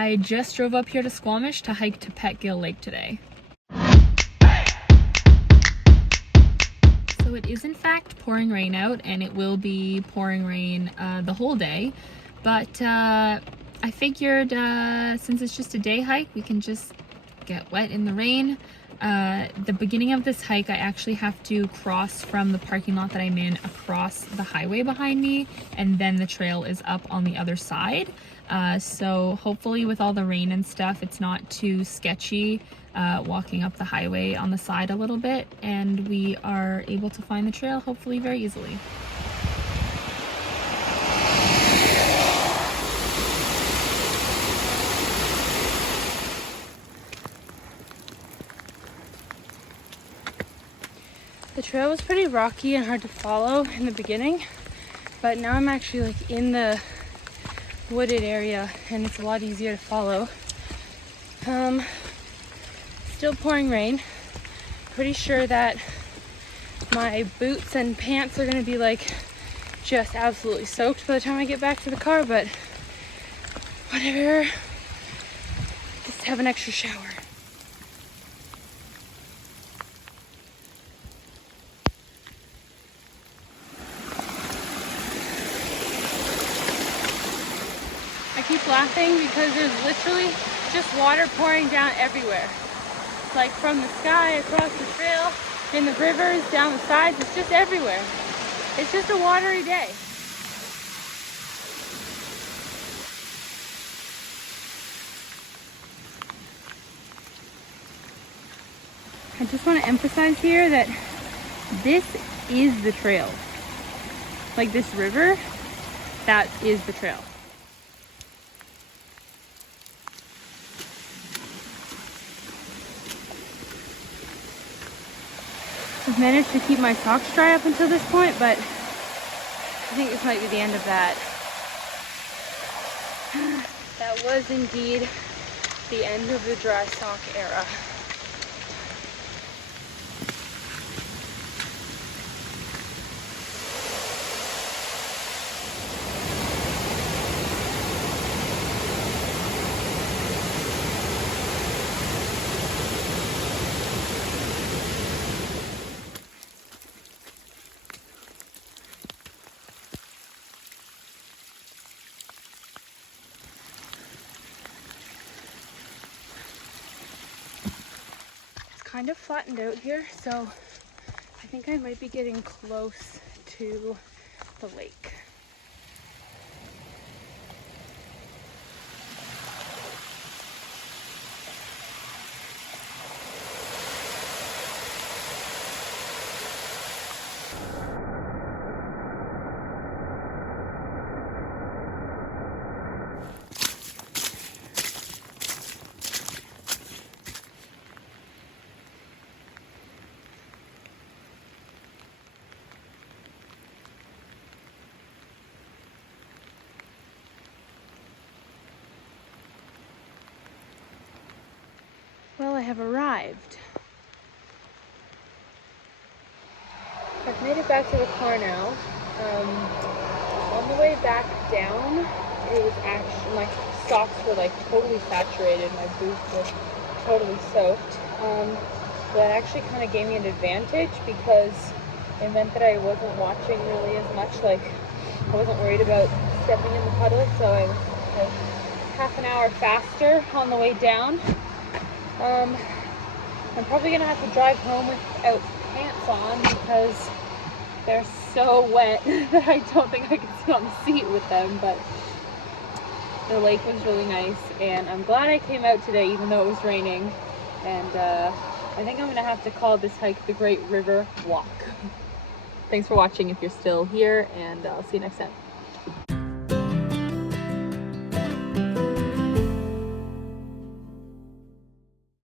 I just drove up here to Squamish to hike to PETGILL Lake today. So it is in fact pouring rain out, and it will be pouring rain the whole day, but I figured since it's just a day hike, we can just get wet in the rain. The beginning of this hike, I actually have to cross from the parking lot that I'm in across the highway behind me, and then the trail is up on the other side. So hopefully with all the rain and stuff, it's not too sketchy walking up the highway on the side a little bit, and we are able to find the trail hopefully very easily. The trail was pretty rocky and hard to follow in the beginning, but now I'm actually like in the wooded area and it's a lot easier to follow. Still pouring rain. Pretty sure that my boots and pants are gonna be like just absolutely soaked by the time I get back to the car, but whatever, just have an extra shower. I keep laughing because there's literally just water pouring down everywhere. Like from the sky, across the trail, in the rivers, down the sides, it's just everywhere. It's just a watery day. I just want to emphasize here that this is the trail. Like this river, that is the trail. I've managed to keep my socks dry up until this point, but I think this might be the end of that. That was indeed the end of the dry sock era. Kind of flattened out here, so I think I might be getting close to the lake. Well, I have arrived. I've made it back to the car now. On the way back down, it was actually, my socks were like totally saturated, my boots were totally soaked. That actually kind of gave me an advantage because it meant that I wasn't watching really as much, like I wasn't worried about stepping in the puddle, so I was like half an hour faster on the way down. I'm probably gonna have to drive home without pants on because they're so wet that I don't think I can sit on the seat with them, but the lake was really nice and I'm glad I came out today even though it was raining, and I think I'm gonna have to call this hike the Great River Walk. Thanks for watching if you're still here, and I'll see you next time.